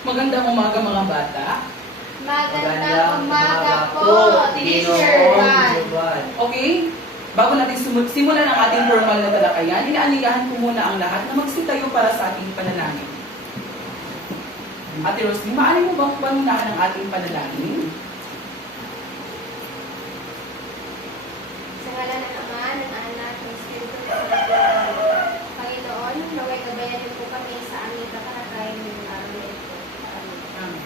Magandang umaga mga bata. Magandang umaga po, Teacher Juan. Okay? Bago natin simulan ang ating formal na talakayan, inaanyayahan ko muna ang lahat na magsitayo para sa ating panalangin. Ate Roslyn, maaari mo bang panunahan ang ating panalangin? Sa ngalan ng Ama, ng Anak, ng Espiritu Santo. Panginoon, naway gabayanin po kami sa aming kakalagayan ng araw na ito. Amen.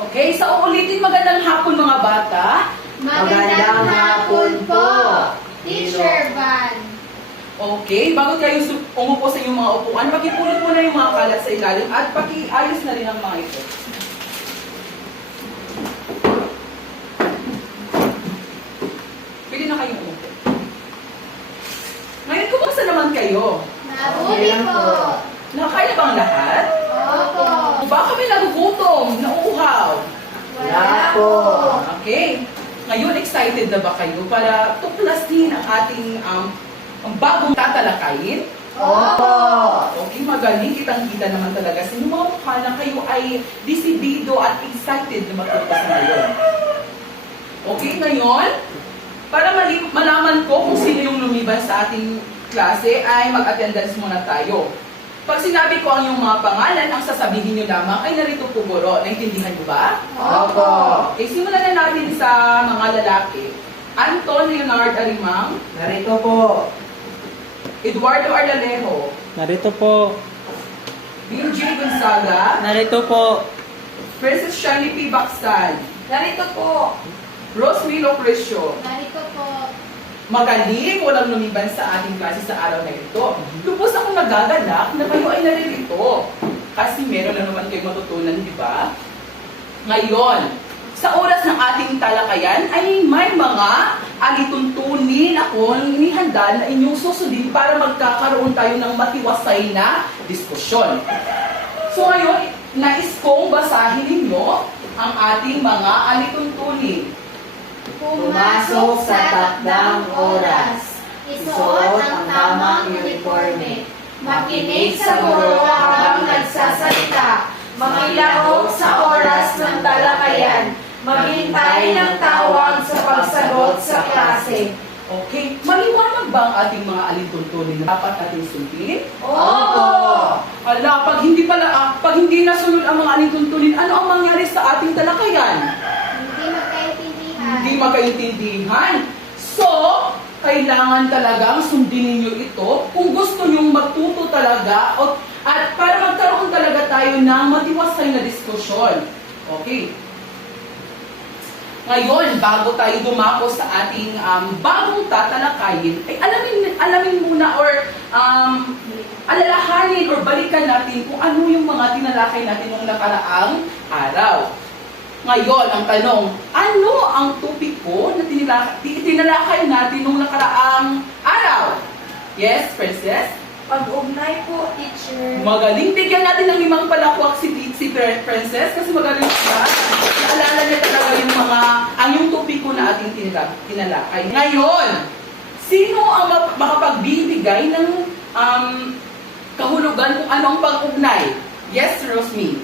Okay, sa uulitin, magandang hapon mga bata. Magandang hapon po, Teacher Van. Okay, bago tayo umupo sa inyong mga upuan, pakipulot mo na yung mga kalat sa ilalim at pakiayos na rin ang mga ito. Pwede na kayong umupo. Ngayon, kumusta naman kayo? Mabuti po. Nakakaya bang lahat? Opo. Baka may nagugutom, nauuhaw. Wala po. Okay. Ngayon, excited na ba kayo para tuklasin ang ating ang bagong tatalakayin? Opo. Okay, magaling. Kitang-kita naman talaga sa inyong mga mukha na kayo ay disibido at excited na magtuklasan ngayon. Okay, ngayon, para malaman ko kung sino yung lumiban sa ating klase, ay mag-attendance muna tayo. Pag sinabi ko ang iyong mga pangalan, ang sasabihin nyo lamang ay narito po guro. Naintindihan nyo ba? Opo. Okay, simulan na natin sa mga lalaki. Anton Leonard Arimang, Narito po. Eduardo Arlalejo, Narito po. Bill J. Gonzaga, Narito po. Princess Shani P. Baksan, Narito po. Rose Milo Crisio. Narito po. Magaling, walang lumiban sa ating klase sa araw na ito. Lubos akong nagagalak na kayo ay naririto. Kasi meron na naman kayo matutunan, di ba? Ngayon, sa oras ng ating talakayan ay may mga alituntunin ako inihanda na inyong susundin para magkakaroon tayo ng matiwasay na diskusyon. So ngayon, nais kong basahin ninyo ang ating mga alituntunin. Pumasok sa takdang oras. Isuot ang tamang uniforme. Makinig sa guro habang nagsasalita. Makilahok sa oras ng talakayan. Maghintay ng tawag sa pagsagot sa klase. Okay, maliwanag ba ang ating mga alituntunin na dapat ating sundin? Opo! Ala, pag hindi nasunod ang mga alituntunin, ano ang mangyari sa ating talakayan? Hindi magkaintindihan. Hindi magkaintindihan. So, kailangan talagang sundin ninyo ito kung gusto nyong matuto talaga at para magkaroon talaga tayo ng matiwasay na diskusyon. Okay. Ngayon, bago tayo dumako sa ating bagong tatalakayin, ay alamin muna or alalahanin or balikan natin kung ano yung mga tinalakay natin nung nakaraang araw. Ngayon, ang tanong, ano ang topiko na tinalakay natin nung nakaraang araw? Yes, Princess? Pag-ugnay po, teacher. Magaling. Bigyan natin ng 5 palakwak si Princess kasi magaling siya. Naalala niya talaga yung yung topiko na ating tinalakay. Ngayon, sino ang makapagbibigay ng kahulugan kung ano ang pag-ugnay? Yes, Rosmi.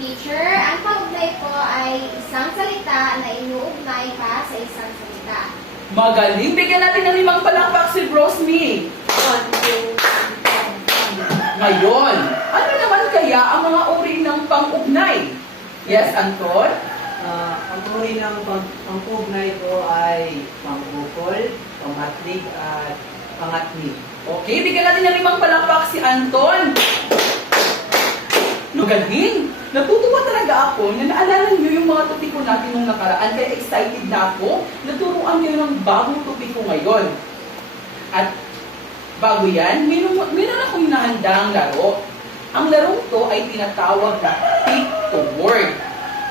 Teacher, ang pag-ugnay po ay isang salita na inuugnay pa sa isang salita. Magaling. Bigyan natin ng 5 palakpak si Rosmi. 1, 2, 3, 4. Ngayon, ano naman kaya ang mga uri ng pang-ugnay? Yes, Anton? Ang uri ng pangkugnay ko ay pangbukol, pangatlig, at pangatnig. Okay, bigyan natin ng 5 palakpak si Anton. Magaling! Natutuwa talaga ako na naalala niyo yung mga topiko natin nung nakaraan, kaya excited na ako na turuan kayo ng bagong topiko ngayon. At bago yan, meron akong nahandang laro. Ang larong to ay tinatawag na pick to word.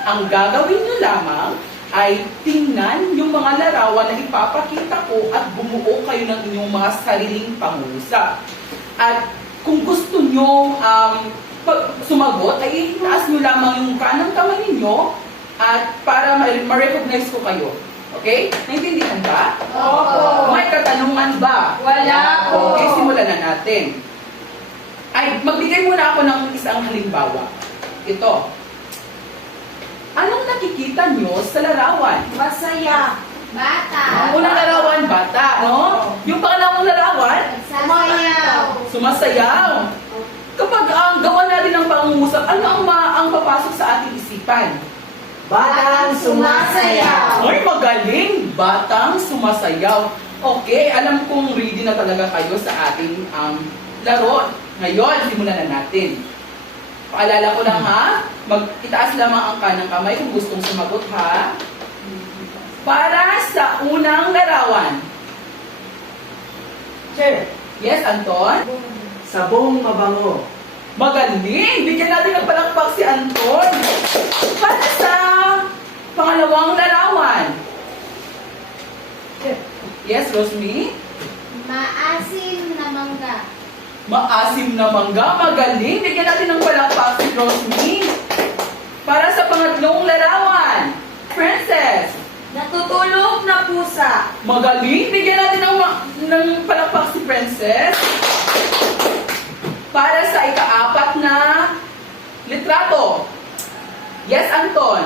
Ang gagawin nyo lamang ay tingnan yung mga larawan na ipapakita ko at bumuo kayo ng inyong mga sariling pangusap. At kung gusto nyo pag sumagot, ay itaas nyo lamang yung kanang kamay ninyo at para ma-recognize ko kayo. Okay? Naintindihan ba? Opo. May katanungan ba? Wala po. Okay, simulan na natin. I ay magbigay muna ako ng isang halimbawa. Ito. Anong nakikita nyo sa larawan? Masaya. Bata. Ang unang larawan, bata, no? Yung pangalawang larawan, Nagsasayaw. sumasayaw. Kapag ang gawa natin ng pangungusap, ano ang papasok sa ating isipan? Batang sumasayaw. Ay, magaling! Batang sumasayaw. Okay, alam kong ready na talaga kayo sa ating laro. Ngayon, simulan na natin. Paalala ko lang ha, itaas lamang ang kanang kamay kung gustong sumagot ha. Para sa unang larawan. Sir, Yes, Anton? sabong mabango. Magaling! Bigyan natin ng palakpak si Anton. Para sa pangalawang larawan. Sir, Yes, Rosmi? Maasim na mangga. Maasim na mangga. Magaling! Bigyan natin ng palakpak si Rosmi. Para sa pangatlong larawan. Princess? Natutulog na pusa. Magaling! Bigyan natin ng palakpak si Princess. Para sa ikaapat na litrato. Yes, Anton?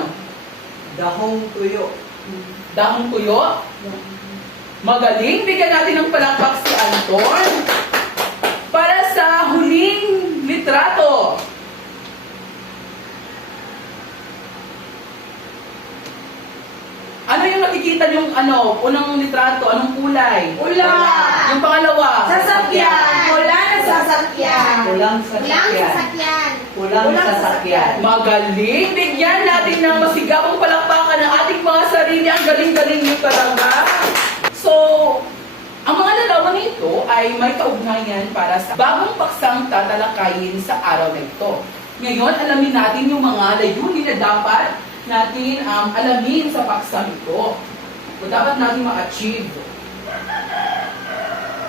dahong tuyo. Dahong tuyo. Magaling! Bigyan natin ng palakpak si Anton. Para sa huling litrato. Ano yung nakikita yung unang litrato? Anong kulay? Ula. Yung pangalawa? Sasakyan. Wala na sasakyan. Kulang Ulang sasakyan. sasakyan. Kulang sasakyan. Magaling! Bigyan natin ng masigabong palakpakan ng ating mga sarili. Ang galing-galing niyo talaga. So, ang mga larawan nito ay may kaugnayan para sa bagong paksang tatalakayin sa araw na ito. Ngayon, alamin natin yung mga layunin na dapat natin alamin sa paksang ito. O dapat natin ma-achieve.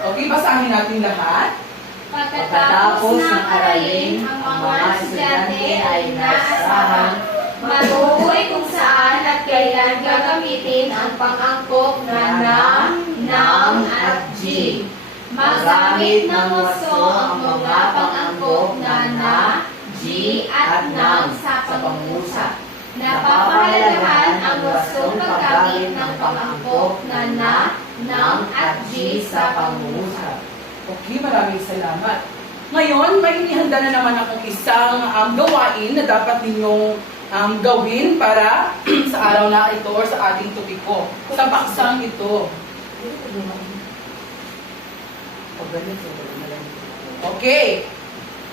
Okay, basahin natin lahat. Pagkatapos ng aralin, ang mga estudyante ay naasahan matukoy kung saan at kailan gagamitin ang pang-angkop na ng, at G. Magamit ng waso ang mga pang-angkop na, G at ng sa pangusap. Napapahalagahan ang wasong paggamit ng pang-angkop na, ng at G sa pangusap. Okay, maraming salamat. Ngayon, may inihanda na naman akong isang gawain na dapat ninyong gawin para sa araw na ito or sa ating topiko. Sa paksang ito. Okay.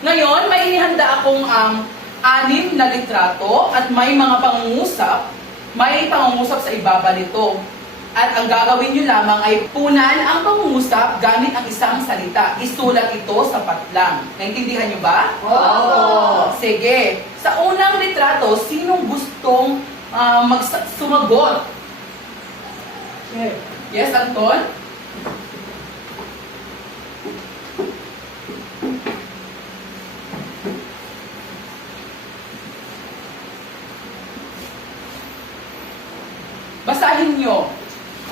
Ngayon, may inihanda akong 6 na litrato at may mga pangungusap. May pangungusap sa ibaba nito. At ang gagawin nyo lamang ay punan ang pangungusap gamit ang isang salita. Isulat ito sa patlang. Naintindihan nyo ba? Oo. Sige. Sa unang litrato, sinong gustong sumagot? Sir, Yes, Anton? Basahin nyo.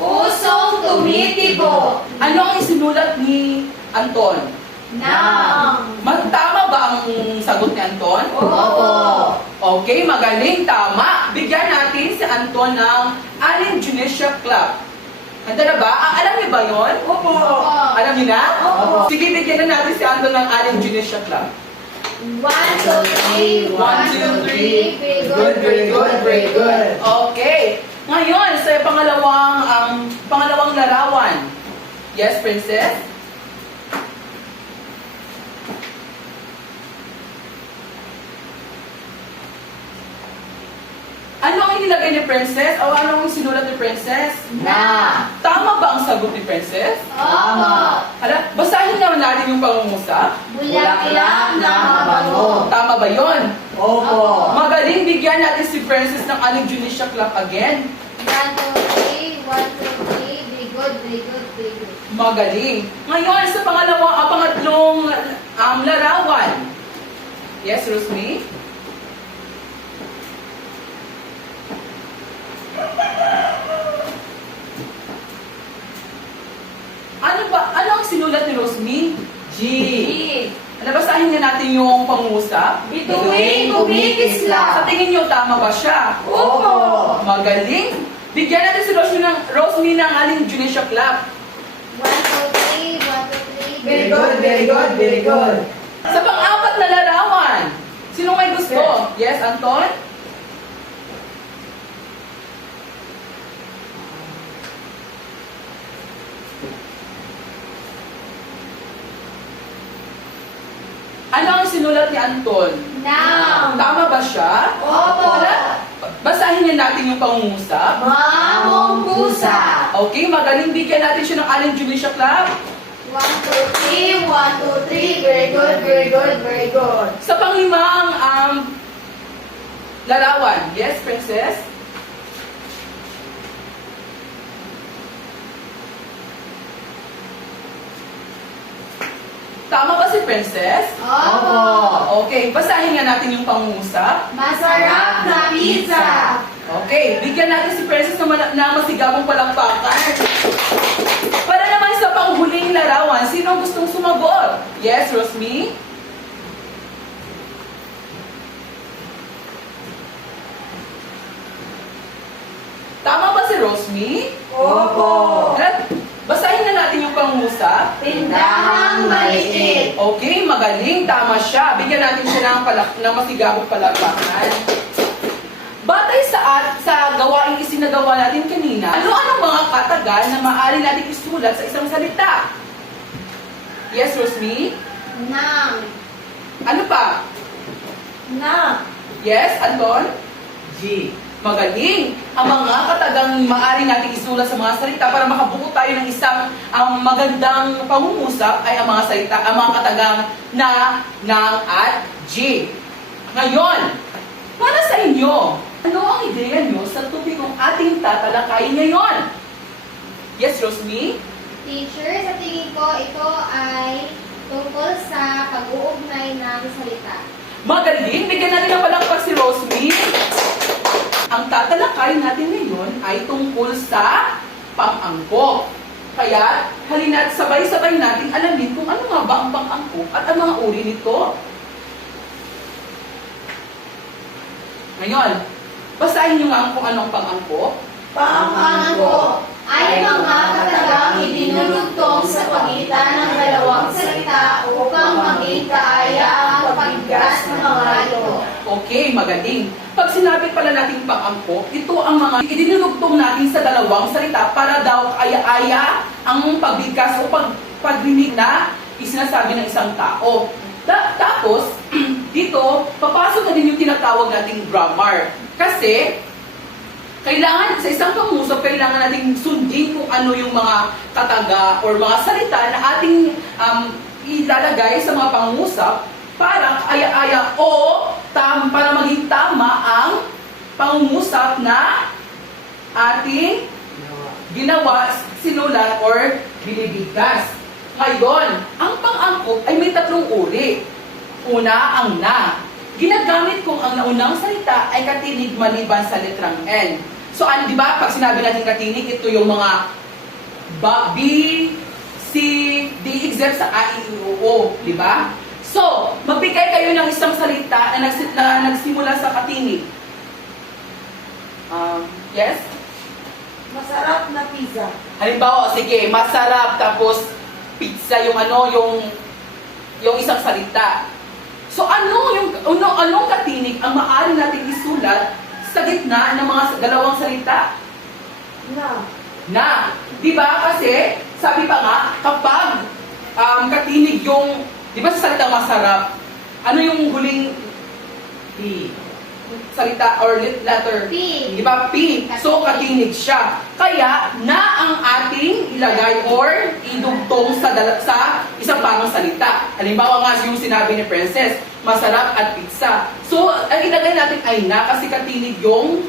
Pusong tumitibo Ano ang isinulat ni Anton? ng. Tama ba ang sagot ni Anton? Oo. Okay, magaling, tama. Bigyan natin si Anton ng Allen Junisha Club. Handa na ba? Alam niyo ba yon? Opo. Alam niyo na? Oo. Sige, bigyan na natin si Anton ng Allen Junisha Club. 1, 2, 3. 1, 2, 3. Very good, Very good, very good. Okay. Ngayon, sa pangalawang larawan. Yes, Princess? Ano ang inilagay ni Princess? O ano ang sinulat ni Princess? Na. Tama ba ang sagot ni Princess? Oo. Hala, basahin naman natin yung pangungusap. Bulaklak na mabango. Tama ba yon? opo. Magaling, bigyan natin si Princess ng Allen Junisha Club again. 1, 2, 3. 1, 2, 3. Very good, very good, very good. Magaling. Ngayon, sa pangatlong larawan. Yes, Rosmi? Ano ang sinulat ni Rosmi? G. Nabasahin nga natin yung pangusap. Bituin, kubik, Sa isla. tingin nyo, tama ba siya? Opo. Magaling. Bigyan natin si Rosmi ng aling Junisha clap. 1, 2, 3, 1, 2, 3. Very good, very good, very good. Sa pang-apat na larawan, sinong may gusto? Yes, Anton? Ano ang sinulat ni Anton? Noun. Tama ba siya? Opo. Wala? Basahin niya natin yung pangungusap. Mamong pusa. Okay, magaling. Bigyan natin siya ng Allen Junisha clap. 1, 2, 3, 1, 2, 3. Very good, very good, very good. Sa panglimang larawan. Yes, Princess? Tama ba si Princess? Opo. Okay, basahin nga natin yung pangungusap. Masarap na pizza. Okay, bigyan natin si Princess na masigabong palakpakan. Para naman sa panghuling larawan, sino ang gustong sumagot? Yes, Rosmi? Tama ba si Rosmi? Opo. Basahin na natin yung pangungusap. Tindahang maliit. Okay, magaling. Tama siya. Bigyan natin siya ng masigabong palakpakan. Batay sa gawaing isinagawa natin kanina, ano-anong mga katagal na maaari natin isulat sa isang salita? Yes, Rosmi? Nang. Ano pa? Na. Yes, Anton? G. Magaling! Ang mga katagang maaari natin isulat sa mga salita para makabuo tayo ng isang magandang pangungusap ay ang mga katagang na, ng, at G. Ngayon, para sa inyo, ano ang ideya nyo sa topikong ating tatalakayin ngayon? Yes, Rosmi? Teacher, sa tingin ko, ito ay tungkol sa pag-uugnay ng salita. Magaling! Bigyan natin ng palakpak si Rosmi. Ang tatalakayin natin ngayon ay tungkol sa pang-angkop. Kaya, halina't sabay-sabay natin alamin kung ano nga ba ang pang-angkop at ang mga uri nito. Ngayon, basahin nyo nga kung anong pang-angkop. Pang-angkop ay mga katagang idinulugtong sa pagitan ng dalawang salita upang maging kaaya ang pagbigkas ng mga ito. Okay, magaling. Pag sinabi pala natin pang-angkop, ito ang mga idinulugtong natin sa dalawang salita para daw aya-aya ang pagbigkas o pagrinig na isinasabi ng isang tao. Tapos, dito, papasok na din yung tinatawag nating grammar. Kasi, kailangan, sa isang pangusap, kailangan nating sundin kung ano yung mga kataga or mga salita na ating ilalagay sa mga pangusap para aya-aya o para maging tama ang pangungusap na ating ginawa, sinulat, or binibigkas. Ngayon, ang pang-angkop ay may tatlong uri. Una, ang na. Ginagamit kung ang naunang salita ay katinig maliban sa letrang N. So, di ba, pag sinabi natin katinig, ito yung mga B, C, D, except sa A, I, I, O, di ba? So, magbigay kayo ng isang salita na nagsimula sa katinig. Yes? Masarap na pizza. Halimbawa, sige, masarap, tapos pizza, yung isang salita. So, anong katinig ang maaari natin isulat sa gitna ng mga dalawang salita? Na. Na. Di ba? Kasi, sabi pa nga, kapag katinig yung, di ba sa salita masarap, ano yung huling P. salita or letter? P. Di ba? P. So, katinig siya. Kaya, na ang ating ilagay or idugtong sa isang pangong salita. Halimbawa nga, yung sinabi ni Princess, masarap at pizza. So, ang ilagay natin ay na kasi katinig yung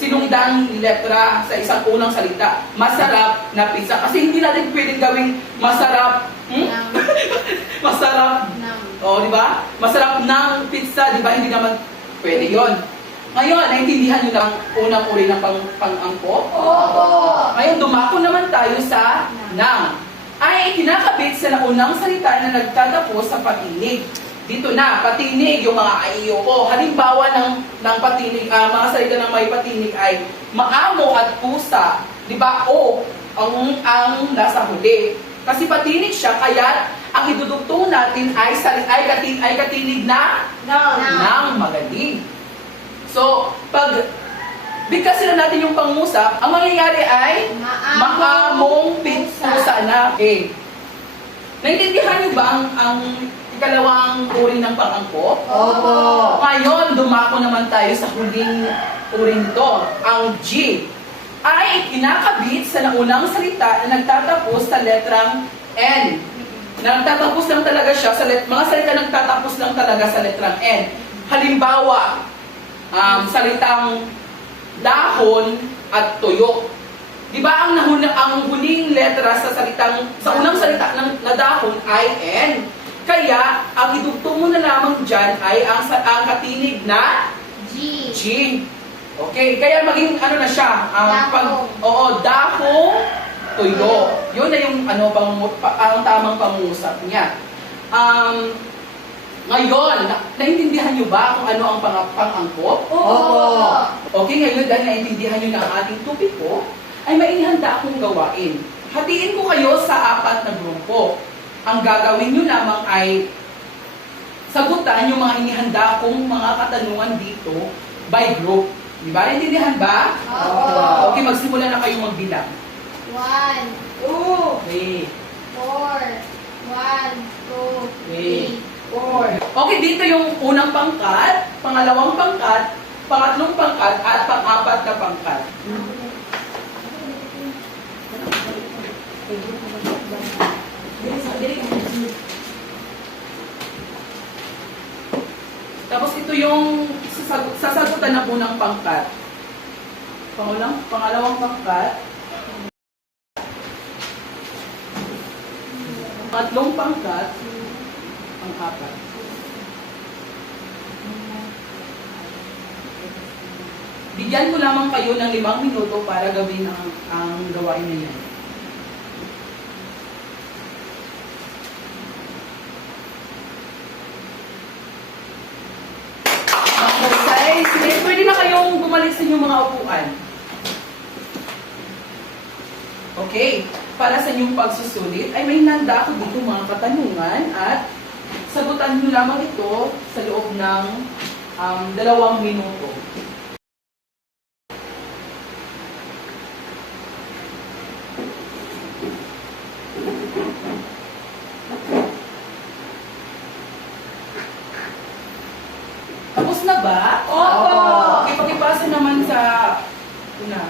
sinundang letra sa isang unang salita. Masarap na pizza. Kasi hindi natin pwedeng gawing masarap. Nang. Masarap. Nang. O, di ba? Masarap ng pizza, di ba? Hindi naman pwede yon. Ngayon, naintindihan nyo na ang unang uri ng pang-angkop? Opo. Ngayon, dumako naman tayo sa nang. ay kinakabit sa naunang salita na nagtatapos sa patinig. Dito na, patinig, yung mga aiyo ko. Halimbawa ng patinig, mga salita ng may patinig ay maamo at pusa. Di ba? O, ang nasa huli. Kasi patinig siya, kaya ang idudugtong natin ay katinig na ng magaling. So, pag bigkas sila natin yung pangusap, ang mangyayari ay maamong pusa na. Okay. Naintindihan niyo ba ang ikalawang uri ng pangangkop? Opo. Ngayon, dumako naman tayo sa huling uri nito, ang G. Ay kinakabit sa naunang salita na nagtatapos sa letrang N. Nagtatapos lang talaga siya sa mga salita nagtatapos lang talaga sa letrang N. Halimbawa, salitang dahon at tuyo. Di ba ang huling letra sa unang salita na dahon ay N. Kaya, ang idugtong mo na lamang dyan ay ang katinig na G. Okay, kaya maging ano na siya, dahong tuyo. Yun na yung ang tamang pangusap niya. Ngayon, naintindihan niyo ba kung ano ang pang-angkop? Opo. Okay, ngayon dahil naintindihan niyo na ang ating topiko, ay may inihanda akong gawain. Hatiin ko kayo sa 4 na grupo. Ang gagawin niyo lamang ay sagutan yung mga inihanda kong mga katanungan dito by group. Di ba? Naintindihan ba? Opo. Okay, magsimula na kayong magbilang. 1, 3, 4, 1, 2, 3, 4. Okay, dito yung unang pangkat, pangalawang pangkat, pangatlong pangkat, at pang-4 na pangkat. Tapos ito yung sasagutan ng unang pangkat. Pangalawang pangkat. Pangatlong pangkat. Pang-4. Bigyan ko lamang kayo ng 5 minuto para gawin ang gawain na yan. Sige, pwede na kayong bumalik sa inyong mga upuan. Okay, para sa inyong pagsusulit, ay may nanda ako dito mga katanungan at sagutan nyo lamang ito sa loob ng 2 minuto. Tapos na ba? Opo. Okay, pakipasa naman sa una.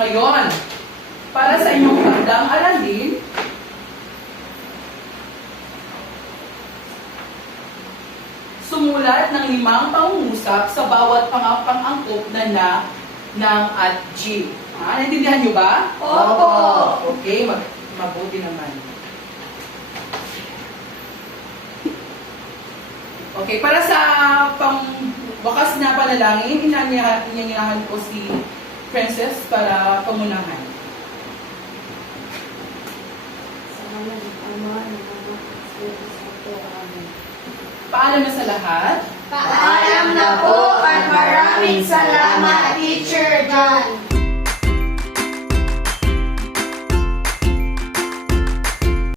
Ngayon, para sa inyong handang aralin, sumulat ng 5 pangungusap sa bawat pang-angkop na ng at G. Naintindihan nyo ba? Opo. Okay, mabuti naman. Okay, para sa pangwakas na panalangin, inanyayahan ko si Princess para pamunahan. Sa ngalan ng Ama, ng Anak, ng Espiritu Santo. Amen. Paalam na sa lahat. Paalam na po at maraming salamat, Teacher John.